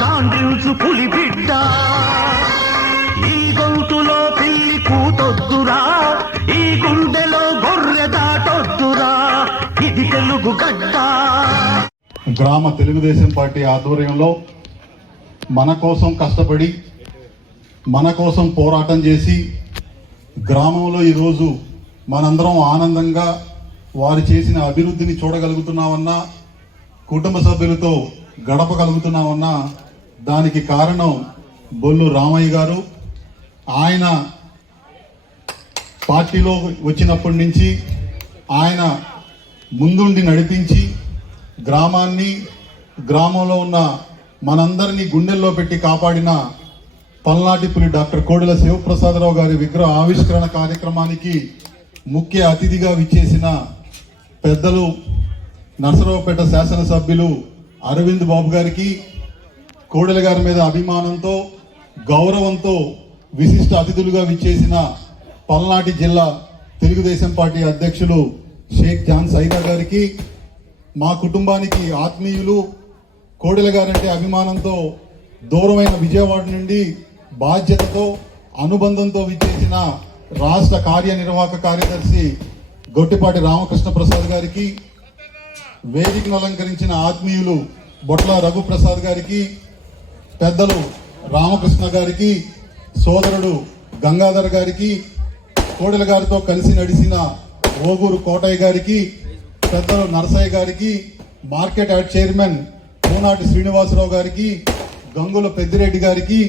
గాండ్రించు పులి బిడ్డ ఈ గొంతులో పిల్లి కూతొద్దురా, ఈ గుండెలో గొర్రె దాటొద్దురా, ఇది తెలుగు గడ్డ. గ్రామ తెలుగుదేశం పార్టీ ఆధ్వర్యంలో మన కోసం కష్టపడి మన కోసం పోరాటం చేసి గ్రామంలో ఈరోజు మనందరం ఆనందంగా వారు చేసిన అభివృద్ధిని చూడగలుగుతున్నామన్నా, కుటుంబ సభ్యులతో గడపగలుగుతున్నామన్నా దానికి కారణం బొల్లు రామయ్య గారు. ఆయన పార్టీలో వచ్చినప్పటి నుంచి ఆయన ముందుండి నడిపించి గ్రామాన్ని, గ్రామంలో ఉన్న మనందరినీ గుండెల్లో పెట్టి కాపాడిన పల్నాటి పులి డాక్టర్ కోడెల శివప్రసాదరావు గారి విగ్రహ ఆవిష్కరణ కార్యక్రమానికి ముఖ్య అతిథిగా విచ్చేసిన పెద్దలు నర్సరావుపేట శాసనసభ్యులు అరవింద్ బాబు గారికి, కోడెల గారి మీద అభిమానంతో గౌరవంతో విశిష్ట అతిథులుగా విచ్చేసిన పల్నాటి జిల్లా తెలుగుదేశం పార్టీ అధ్యక్షులు షేక్ జాన్ సైదా గారికి, మా కుటుంబానికి ఆత్మీయులు, కోడెల గారంటే అభిమానంతో దూరమైన విజయవాడ నుండి బాధ్యతతో అనుబంధంతో విచ్చేసిన రాష్ట్ర కార్యనిర్వాహక కార్యదర్శి గొట్టిపాటి రామకృష్ణ ప్రసాద్ గారికి, వేదికను అలంకరించిన ఆత్మీయులు బొట్ల రఘుప్రసాద్ గారికి, పెద్దలు రామకృష్ణ గారికి, సోదరుడు గంగాధర్ గారికి, కోడెల గారితో కలిసి నడిచిన ఓగూరు కోటయ్య గారికి, పెద్దలు నరసయ్య గారికి, market yard chairman Poonati Srinivasarao గారికి, గంగుల పెద్దిరెడ్డి గారికి,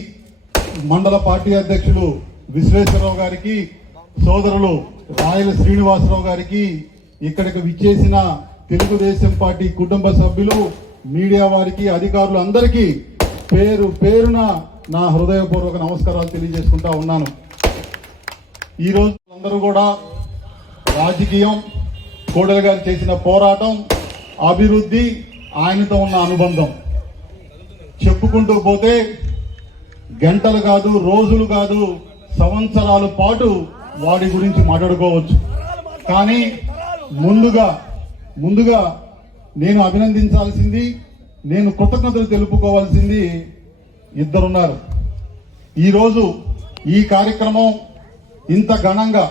మండల పార్టీ అధ్యక్షులు విశ్వేశ్వరరావు గారికి, సోదరులు రాయల శ్రీనివాసరావు గారికి, ఇక్కడికి విచ్చేసిన తెలుగుదేశం పార్టీ కుటుంబ సభ్యులు, మీడియా వారికి, అధికారులు అందరికీ పేరు పేరున నా హృదయపూర్వక నమస్కారాలు తెలియజేసుకుంటా ఉన్నాను. ఈరోజు అందరూ కూడా రాజకీయం, కోడెల గారు చేసిన పోరాటం, అభివృద్ధి, ఆయనతో ఉన్న అనుబంధం చెప్పుకుంటూ పోతే గంటలు కాదు, రోజులు కాదు, సంవత్సరాల పాటు వాడి గురించి మాట్లాడుకోవచ్చు. కానీ ముందుగా నేను అభినందించాల్సింది, నేను కృతజ్ఞతలు తెలుపుకోవాల్సింది ఇద్దరున్నారు. ఈరోజు ఈ కార్యక్రమం ఇంత ఘనంగా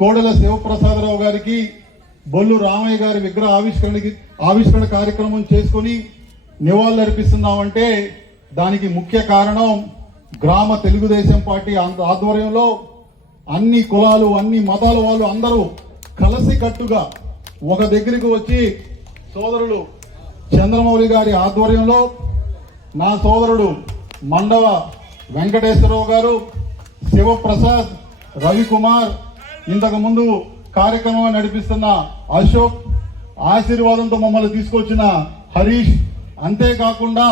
కోడెల శివప్రసాదరావు గారికి, బొల్లు రామయ్య గారి విగ్రహ ఆవిష్కరణ కార్యక్రమం చేసుకొని నివాళులర్పిస్తున్నామంటే దానికి ముఖ్య కారణం గ్రామ తెలుగుదేశం పార్టీ ఆధ్వర్యంలో అన్ని కులాలు, అన్ని మతాల వాళ్ళు అందరూ కలిసికట్టుగా ఒక దగ్గరికి వచ్చి సోదరులు చంద్రమౌళి గారి ఆధ్వర్యంలో నా సోదరుడు మండవ వెంకటేశ్వరరావు గారు, శివప్రసాద్, రవికుమార్, ఇంతకు ముందు కార్యక్రమం నడిపిస్తున్న అశోక్, ఆశీర్వాదంతో మమ్మల్ని తీసుకొచ్చిన హరీష్, అంతేకాకుండా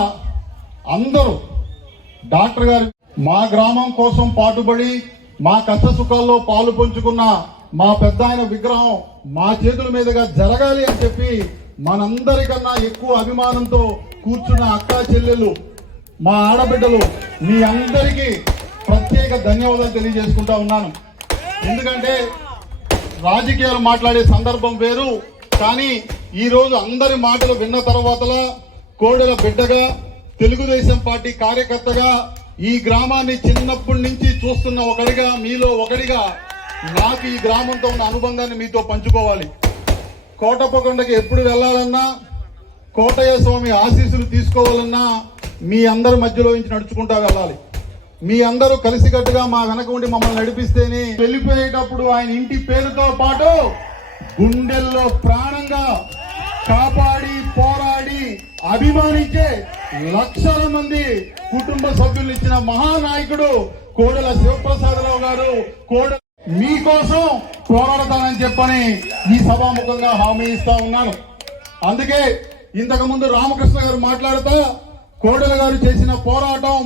అందరూ డాక్టర్ గారు మా గ్రామం కోసం పాటుపడి మా కష్ట సుఖాల్లో పాలు పంచుకున్న మా పెద్ద ఆయన విగ్రహం మా చేతుల మీదుగా జరగాలి అని చెప్పి మనందరికన్నా ఎక్కువ అభిమానంతో కూర్చున్న అక్కా చెల్లెలు, మా ఆడబిడ్డలు, మీ అందరికీ ప్రత్యేక ధన్యవాదాలు తెలియజేసుకుంటా ఉన్నాను. ఎందుకంటే రాజకీయాలు మాట్లాడే సందర్భం వేరు, కానీ ఈరోజు అందరి మాటలు విన్న తర్వాతలా కోడెల బిడ్డగా, తెలుగుదేశం పార్టీ కార్యకర్తగా, ఈ గ్రామాన్ని చిన్నప్పటి నుంచి చూస్తున్న ఒకడిగా, మీలో ఒకడిగా నాకు ఈ గ్రామంతో ఉన్న అనుబంధాన్ని మీతో పంచుకోవాలి. కోటప్పకొండకి ఎప్పుడు వెళ్ళాలన్నా, కోటయ్య స్వామి ఆశీస్సులు తీసుకోవాలన్నా మీ అందరి మధ్యలో నుంచి నడుచుకుంటా వెళ్ళాలి. మీ అందరూ కలిసికట్టుగా మా వెనక ఉండి మమ్మల్ని నడిపిస్తేనే వెళ్ళిపోయేటప్పుడు ఆయన ఇంటి పేరుతో పాటు గుండెల్లో ప్రాణంగా కాపాడి, పోరాడి, అభిమానించే లక్షల మంది కుటుంబ సభ్యులు ఇచ్చిన మహానాయకుడు కోడెల శివప్రసాదరావు గారు. మీకోసం పోరాడతానని చెప్పని ఈ సభాముఖంగా హామీ ఇస్తా ఉన్నాను. అందుకే ఇంతకు ముందు రామకృష్ణ గారు మాట్లాడుతూ కోడెల గారు చేసిన పోరాటం,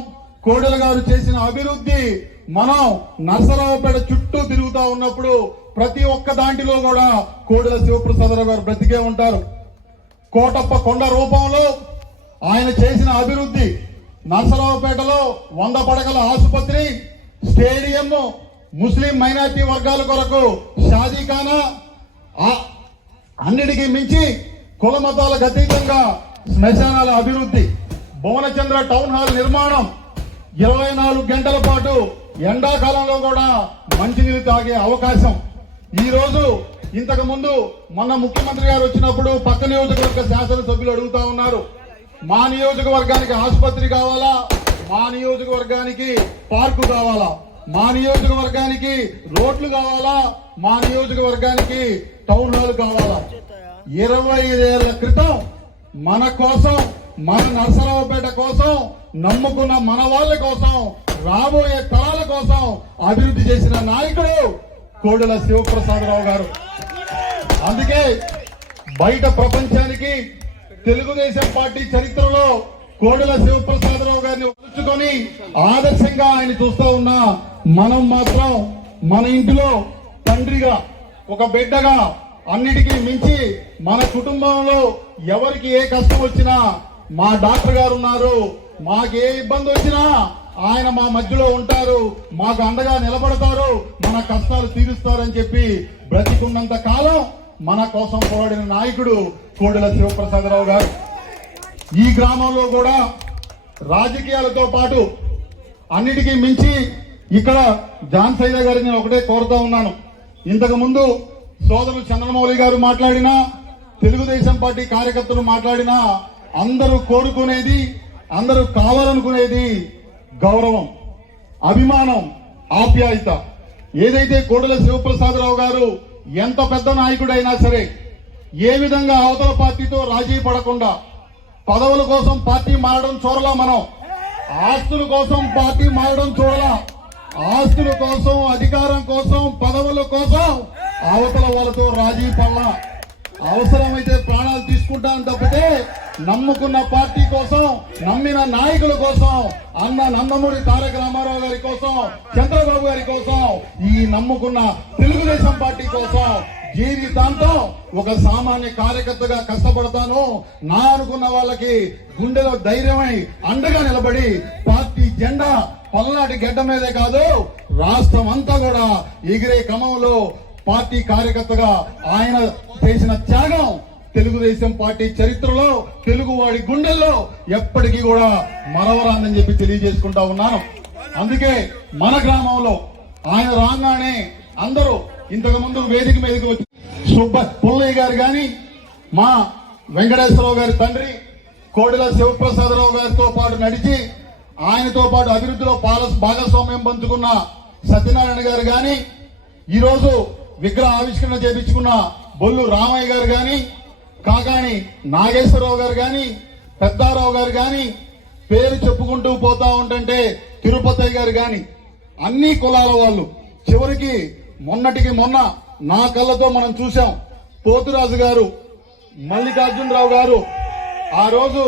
కోడెల గారు చేసిన అభివృద్ధి, మనం నర్సరావుపేట చుట్టూ తిరుగుతా ఉన్నప్పుడు ప్రతి ఒక్క దాంట్లో కూడా కోడెల శివప్రసాదరావు గారు బ్రతికే ఉంటారు. కోటప్ప కొండ రూపంలో ఆయన చేసిన అభివృద్ధి, నర్సరావుపేటలో 100 పడకల ఆసుపత్రి, స్టేడియం, ముస్లిం మైనారిటీ వర్గాల కొరకు షాదీఖానా, అన్నిటికీ మించి కుల మతాలకు అతీతంగా శ్మశానాల అభివృద్ధి, భువనచంద్ర టౌన్ హాల్ నిర్మాణం 24 గంటల పాటు ఎండాకాలంలో కూడా మంచినీరు తాగే అవకాశం. ఈ రోజు ఇంతకు ముందు మొన్న ముఖ్యమంత్రి గారు వచ్చినప్పుడు పక్క నియోజకవర్గ శాసనసభ్యులు అడుగుతా ఉన్నారు, మా నియోజకవర్గానికి ఆసుపత్రి కావాలా, మా నియోజకవర్గానికి పార్కు కావాలా, మా నియోజకవర్గానికి రోడ్లు కావాలా, మా నియోజకవర్గానికి టౌన్ హాల్ కావాలా. 25 ఏళ్ల క్రితం మన కోసం, మన నరసరావుపేట కోసం, నమ్ముకున్న మన వాళ్ళ కోసం, రాబోయే తరాల కోసం అభివృద్ధి చేసిన నాయకుడు కోడెల శివప్రసాదరావు గారు. అందుకే బయట ప్రపంచానికి తెలుగుదేశం పార్టీ చరిత్రలో కోడెల శివప్రసాదరావు గారిని ఉంచుకొని ఆదర్శంగా ఆయన చూస్తూ ఉన్నా, మనం మాత్రం మన ఇంటిలో తండ్రిగా, ఒక బిడ్డగా, అన్నిటికీ మించి మన కుటుంబంలో ఎవరికి ఏ కష్టం వచ్చినా మా డాక్టర్ గారు ఉన్నారు, మాకు ఏ ఇబ్బంది వచ్చినా ఆయన మా మధ్యలో ఉంటారు, మాకు అండగా నిలబడతారు, మన కష్టాలు తీరుస్తారని చెప్పి బ్రతికున్నంత కాలం మన కోసం పోరాడిన నాయకుడు కోడెల శివప్రసాదరావు గారు. ఈ గ్రామంలో కూడా రాజకీయాలతో పాటు అన్నిటికీ మించి ఇక్కడ జాన్ సైదా గారిని నేను ఒకటే కోరుతా ఉన్నాను. ఇంతకు ముందు సోదరులు చంద్రమౌళి గారు మాట్లాడినా, తెలుగుదేశం పార్టీ కార్యకర్తలు మాట్లాడినా అందరూ కోరుకునేది, అందరూ కావాలనుకునేది గౌరవం, అభిమానం, ఆప్యాయత. ఏదైతే కోడెల శివప్రసాదరావు గారు ఎంత పెద్ద నాయకుడైనా సరే ఏ విధంగా అవతల పార్టీతో రాజీ పడకుండా, పదవుల కోసం పార్టీ మారడం చూడలా, మనం ఆస్తుల కోసం పార్టీ మారడం చూడలా, ఆస్తుల కోసం, అధికారం కోసం, పదవుల కోసం అవతల వాళ్ళతో రాజీ పడలా. అవసరమైతే ప్రాణాలు తీసుకుంటాను తప్పితే నమ్ముకున్న పార్టీ కోసం, నమ్మిన నాయకుల కోసం, అన్న నందమూరి తారక రామారావు గారి కోసం, చంద్రబాబు గారి కోసం, ఈ నమ్ముకున్న తెలుగుదేశం పార్టీ కోసం జీవితాంతం ఒక సామాన్య కార్యకర్తగా కష్టపడతాను. నా అనుకున్న వాళ్ళకి గుండెలో ధైర్యమై అండగా నిలబడి పార్టీ జెండా పల్నాటి గడ్డ మీదే కాదు రాష్ట్రం అంతా కూడా ఎగిరే క్రమంలో పార్టీ కార్యకర్తగా ఆయన చేసిన త్యాగం తెలుగుదేశం పార్టీ చరిత్రలో, తెలుగువాడి గుండెల్లో ఎప్పటికీ కూడా మరవరాదని చెప్పి తెలియజేసుకుంటా ఉన్నాను. అందుకే మన గ్రామంలో ఆయన రాగానే అందరూ ఇంతకు ముందు వేదిక మీదకి వచ్చి పుల్లయ్య గారు గాని, మా వెంకటేశ్వరరావు గారి తండ్రి కోడెల శివప్రసాదరావు గారితో పాటు నడిచి ఆయనతో పాటు అభివృద్ధిలో భాగస్వామ్యం పంచుకున్న సత్యనారాయణ గారు గాని, ఈరోజు విగ్రహ ఆవిష్కరణ చేపించుకున్న బొల్లు రామయ్య గారు గాని, కాకాని నాగేశ్వరరావు గారు గాని, పెద్దారావు గారు గాని, పేరు చెప్పుకుంటూ పోతా ఉంటుంటే తిరుపతి గారు గాని, అన్ని కులాల వాళ్ళు. చివరికి మొన్నటికి మొన్న నా కళ్ళతో మనం చూసాం, పోతురాజు గారు, మల్లికార్జునరావు గారు ఆ రోజు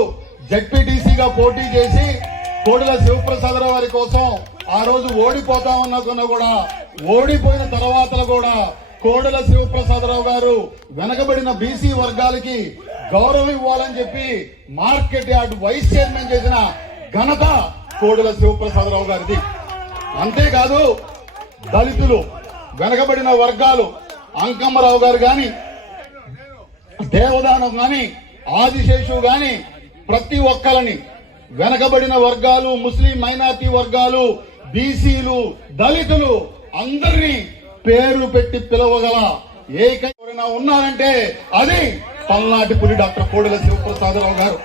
జడ్పీటీసీగా పోటీ చేసి కోడెల శివప్రసాదరావు గారి కోసం ఆ రోజు ఓడిపోతామన్నా కూడా, ఓడిపోయిన తర్వాత కూడా కోడెల శివప్రసాదరావు గారు వెనకబడిన బీసీ వర్గాలకి గౌరవం ఇవ్వాలని చెప్పి మార్కెట్ యార్డ్ వైస్ చైర్మన్ చేసిన ఘనత కోడెల శివప్రసాదరావు గారిది. అంతేకాదు దళితులు, వెనకబడిన వర్గాలు, అంకమ్మరావు గారు గాని, దేవదానం గాని, ఆదిశేషు గాని, ప్రతి ఒక్కరిని వెనకబడిన వర్గాలు, ముస్లిం మైనార్టీ వర్గాలు, బీసీలు, దళితులు అందరినీ పేరు పెట్టి పిలవగల ఏకైనా ఉన్నారంటే అది పల్నాటి పులి డాక్టర్ కోడెల శివప్రసాదరావు గారు.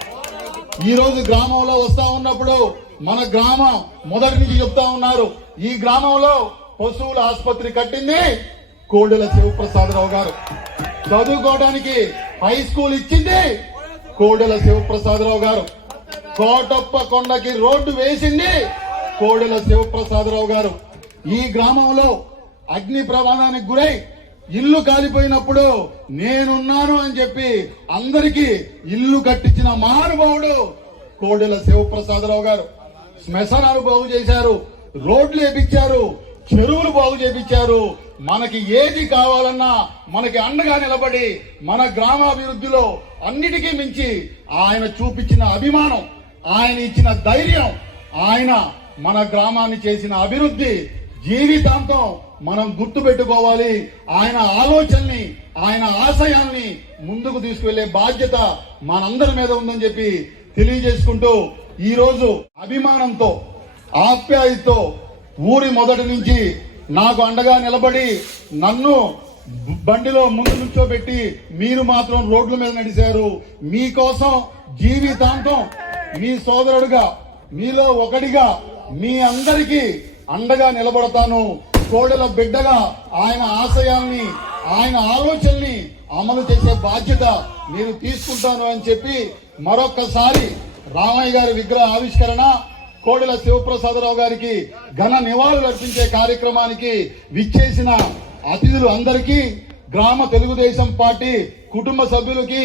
ఈ రోజు గ్రామంలో వస్తా ఉన్నప్పుడు మన గ్రామం మొదటి నుంచి చెప్తా ఉన్నారు, ఈ గ్రామంలో పశువుల ఆసుపత్రి కట్టింది కోడెల శివప్రసాదరావు గారు. చదువుకోవడానికి హై స్కూల్ ఇచ్చింది కోడెల శివప్రసాదరావు గారు. కోటప్ప కొండకి రోడ్డు వేసింది కోడెల శివప్రసాదరావు గారు. ఈ గ్రామంలో అగ్ని ప్రమాదానికి గురై ఇల్లు కాలిపోయినప్పుడు నేనున్నాను అని చెప్పి అందరికీ ఇల్లు కట్టించిన మహానుభావుడు కోడెల శివప్రసాదరావు గారు. శ్మశానాలు బాగు చేశారు, రోడ్లు వేపించారు, చెరువులు బాగు చేపించారు. మనకి ఏది కావాలన్నా మనకి అండగా నిలబడి మన గ్రామాభివృద్ధిలో అన్నిటికీ మించి ఆయన చూపించిన అభిమానం, ఆయన ఇచ్చిన ధైర్యం, ఆయన మన గ్రామాన్ని చేసిన అభివృద్ధి జీవితాంతం మనం గుర్తు పెట్టుకోవాలి. ఆయన ఆలోచనని, ఆయన ఆశయాల్ని ముందుకు తీసుకువెళ్లే బాధ్యత మనందరి మీద ఉందని చెప్పి తెలియజేసుకుంటూ ఈ రోజు అభిమానంతో ఆప్యాయతతో ఊరి మొదటి నుంచి నాకు అండగా నిలబడి నన్ను బండిలో ముందు నుంచోబెట్టి మీరు మాత్రం రోడ్ల మీద నడిచారు. మీకోసం జీవితాంతం మీ సోదరుడుగా మీలో ఒకడిగా మీ అందరికీ అండగా నిలబడతాను. కోడెల బిడ్డగా ఆయన ఆశయాల్ని ఆయన ఆలోచనల్ని అమలు చేసే బాధ్యత నేను తీసుకుంటాను అని చెప్పి మరొక్కసారి రామయ్య గారి విగ్రహ ఆవిష్కరణ, కోడెల శివప్రసాదరావు గారికి ఘన నివాళులు అర్పించే కార్యక్రమానికి విచ్చేసిన అతిథులు అందరికీ, గ్రామ తెలుగుదేశం పార్టీ కుటుంబ సభ్యులకి,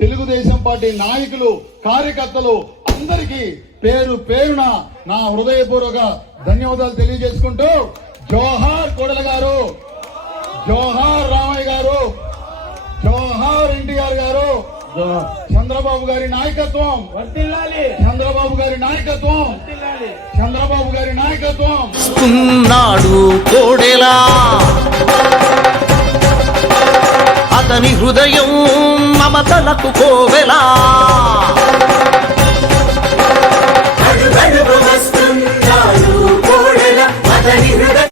తెలుగుదేశం పార్టీ నాయకులు, కార్యకర్తలు అందరికీ పేరు పేరున నా హృదయపూర్వక ధన్యవాదాలు తెలియజేసుకుంటూ, జోహార్ కోడెల గారు, జోహార్ రామయ్య గారు, జోహార్ ఎన్టీఆర్ గారు, చంద్రబాబు గారి నాయకత్వం, చంద్రబాబు గారి నాయకత్వం, చంద్రబాబు గారి నాయకత్వం. ఉన్నాడు కోడెలా, అతని హృదయం మమతలకు కోవెలా.